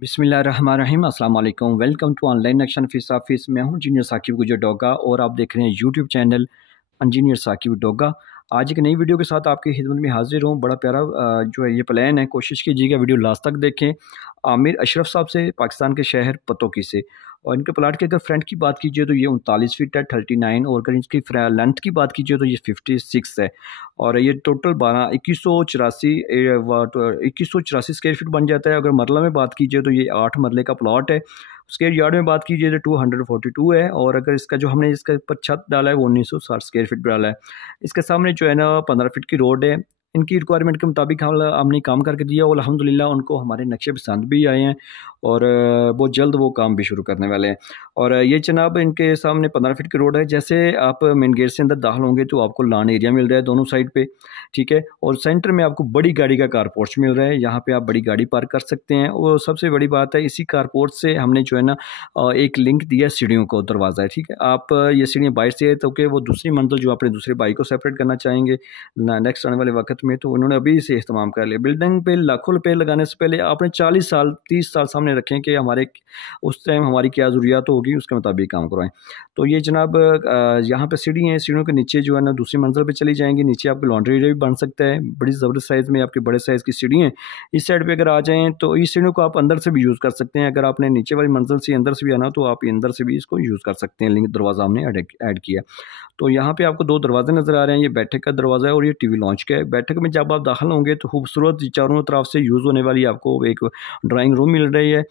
बिस्मिल्लाहिर्रहमानिर्रहीम अस्सलाम वालेकुम। Welcome to online action fish office. मैं हूं इंजीनियर साकिब गुजर डोगा और आप देख रहे हैं YouTube channel engineer Saqib Doga. आज एक नई वीडियो के साथ आपकी खिदमत में हाजिर हूं। बड़ा प्यारा जो है ये प्लान है, कोशिश कीजिएगा वीडियो लास्ट तक देखें। आमिर अशरफ साहब से, पाकिस्तान के शहर पतोकी से। और इनके प्लाट की अगर फ्रंट की बात कीजिए तो ये 39 फीट है 39, और अगर इसकी लेंथ की बात कीजिए तो ये 56 है। और ये टोटल 2184 स्क्वायर फीट बन जाता है। अगर मरला में बात कीजिए तो ये 8 मरले का प्लॉट है। स्क्वायर यार्ड में बात कीजिए तो 242 है। और अगर इसका जो हमने इसके ऊपर छत डाला है वो 1960 स्क्वायर फीट डाला है। इसके सामने जो है ना 15 फीट की रोड है। इनकी रिक्वायरमेंट के मुताबिक हमने काम करके दिया और अल्हम्दुलिल्लाह उनको हमारे नक्शे पसंद भी आए हैं और बहुत जल्द वो काम भी शुरू करने वाले हैं। और ये जनाब इनके सामने 15 फीट की रोड है। जैसे आप मेन गेट से अंदर दाखिल होंगे तो आपको लॉन एरिया मिल रहा है दोनों साइड पे, ठीक है। और सेंटर में आपको बड़ी गाड़ी का कारपोर्च मिल रहा है, यहाँ पे आप बड़ी गाड़ी पार्क कर सकते हैं। और सबसे बड़ी बात है, इसी कारपोर्च से हमने जो है ना एक लिंक दिया सीढ़ियों को, दरवाज़ा है, ठीक है। आप ये सीढ़ियाँ बाहर से है तो कि वो दूसरी मंजिल जो अपने दूसरे भाई को सेपरेट करना चाहेंगे नेक्स्ट आने वाले वक्त में, तो उन्होंने अभी से इस्तेमाल कर लिया। बिल्डिंग पे लाखों रुपए लगाने से पहले आपने 40 साल 30 साल सामने रखें कि हमारे उस टाइम हमारी क्या ज़रूरियात होगी, उसके मुताबिक काम करवाएं। तो ये जनाब यहाँ पे सीढ़ी है, सीढ़ियों के नीचे जो है ना दूसरी मंजिल पे चली जाएंगी। नीचे आपकी लॉन्ड्री एरिया भी बन सकता है, बड़ी ज़बरदस्त साइज़ में आपके बड़े साइज़ की सीढ़ी है। इस साइड पे अगर आ जाएँ तो इस सीढ़ियों को आप अंदर से भी यूज़ कर सकते हैं। अगर आपने नीचे वाली मंजिल से अंदर से भी आना तो आप अंदर से भी इसको यूज़ कर सकते हैं। लिंक दरवाज़ा हमने ऐड किया। तो यहाँ पे आपको 2 दरवाजे नज़र आ रहे हैं, ये बैठक का दरवाज़ा है और ये टीवी लॉन्च का है। बैठक में जब आप दाखिल होंगे तो खूबसूरत चारों तरफ से यूज़ होने वाली आपको एक ड्राइंग रूम मिल रही है।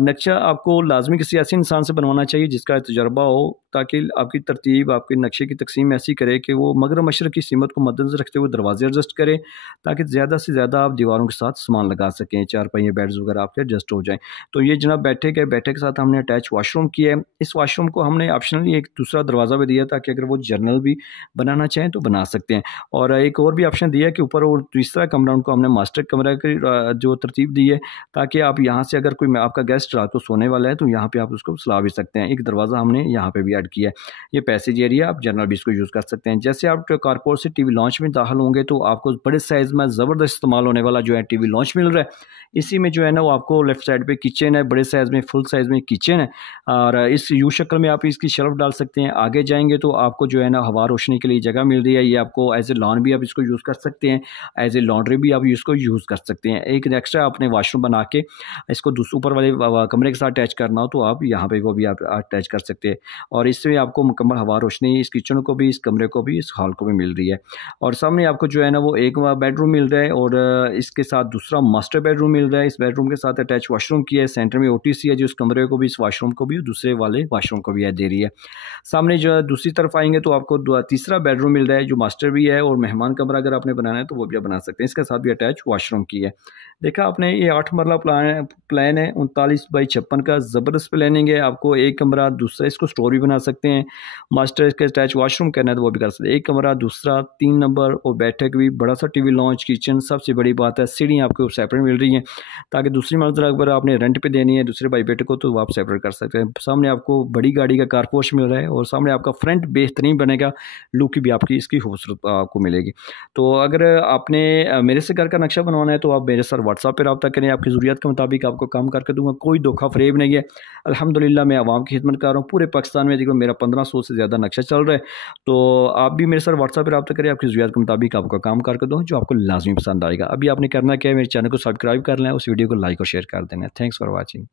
नक्शा आपको लाजमी किसी ऐसे इंसान से बनवाना चाहिए जिसका तजर्बा हो, ताकि आपकी तरतीब आपके नक्शे की तकसीम ऐसी करे कि वो मगरब मशरक़ की सीमत को मद्देनज़र रखते हुए दरवाजे एडजस्ट करें, ताकि ज़्यादा से ज़्यादा आप दीवारों के साथ सामान लगा सकें, चारपाइयाँ बेड्स वगैरह आपके एडजस्ट हो जाएँ। तो ये जनाब बैठक है, बैठक के साथ हमने अटैच वाशरूम किया है। इस वाशरूम को हमने ऑप्शनली एक दूसरा दरवाज़ा भी दिया ताकि अगर वो जर्नल भी बनाना चाहें तो बना सकते हैं। और एक और भी ऑप्शन दिया है कि ऊपर और तीसरा कमरा उनको हमने मास्टर कमरा की जो तरतीब दी है, ताकि आप यहाँ से अगर कोई आपका गेस्ट रात को सोने वाला है तो यहाँ पे आप उसको सुला भी सकते हैं। एक दरवाज़ा हमने यहाँ पे भी ऐड किया है। ये पैसेज एरिया, आप जनरल भी इसको यूज़ कर सकते हैं। जैसे आप कारपोर्ट से टीवी लॉन्च में दाखिल होंगे तो आपको बड़े साइज़ में ज़बरदस्त इस्तेमाल होने वाला जो है टीवी लॉन्च मिल रहा है। इसी में जो है ना वो आपको लेफ्ट साइड पे किचन है, बड़े साइज़ में फुल साइज़ में किचन है। और इस यू शक्ल में आप इसकी शेल्फ डाल सकते हैं। आगे जाएंगे तो आपको जो है ना हवा रोशनी के लिए जगह मिल रही है। ये आपको एज ए लॉन भी आप इसको यूज़ कर सकते हैं, एज ए लॉन्ड्री भी आप इसको यूज़ कर सकते हैं। एक एक्स्ट्रा आपने वाशरूम बना के इसको ऊपर वाले कमरे के साथ अटैच करना हो तो आप यहाँ पे वो भी आप अटैच कर सकते हैं। और इससे आपको मुकम्मल हवा रोशनी इस किचन को भी, इस कमरे को भी, इस हॉल को भी मिल रही है। और सामने आपको जो है ना वो एक बेडरूम मिल रहा है और इसके साथ दूसरा मास्टर बेडरूम मिल रहा है। इस बेडरूम के साथ अटैच वाशरूम किया है। सेंटर में ओटीसी है जो इस कमरे को भी, इस वाशरूम को भी, दूसरे वाले वाशरूम को भी दे रही है। सामने जो है दूसरी तरफ आएंगे तो आपको तीसरा बेडरूम मिल रहा है जो मास्टर भी है, और मेहमान कमरा अगर आपने बनाना है तो वो भी आप बना सकते हैं। इसके साथ भी अटैच वाशरूम की है। देखा आपने, ये 8 मरला प्लान है 39x56 का, ज़बरदस्त प्लानिंग है। आपको एक कमरा, दूसरा इसको स्टोर भी बना सकते हैं। मास्टर इसके अटैच वाशरूम करना है तो वो भी कर सकते हैं। एक कमरा, दूसरा 3 नंबर, और बैठक भी, बड़ा सा टीवी लॉन्च, किचन। सबसे बड़ी बात है सीढ़ियाँ आपको सेपरेट मिल रही हैं, ताकि दूसरी मंजिल अगर आपने रेंट पे देनी है दूसरे भाई बेटे को तो आप सेपरेट कर सकते हैं। सामने आपको बड़ी गाड़ी का कारपोर्च मिल रहा है और सामने आपका फ्रंट बेहतरीन बनेगा, लुक भी आपकी इसकी खूबसूरत आपको मिलेगी। तो अगर आपने मेरे से घर का नक्शा बनवाना है तो आप मेरे साथ व्हाट्सएप पर रब्ता करें, आपकी ज़रूरत के मुताबिक आपको काम करके दूंगा। कोई धोखा फरेब नहीं है। अल्हम्दुलिल्लाह मैं आवाम की खिदमत कर रहा हूँ। पूरे पाकिस्तान में देखो मेरा 1500 से ज़्यादा नक्शा चल रहा है। तो आप भी मेरे साथ व्हाट्सएप पर रब्ता करें, आपकी ज़रूरत के मुताबिक आपका काम करके दूँगा जो आपको लाजमी पसंद आएगा। अभी आपने करना क्या है, मेरे चैनल को सब्सक्राइब कर लें, उस वीडियो को लाइक और शेयर कर देना। Thanks for watching.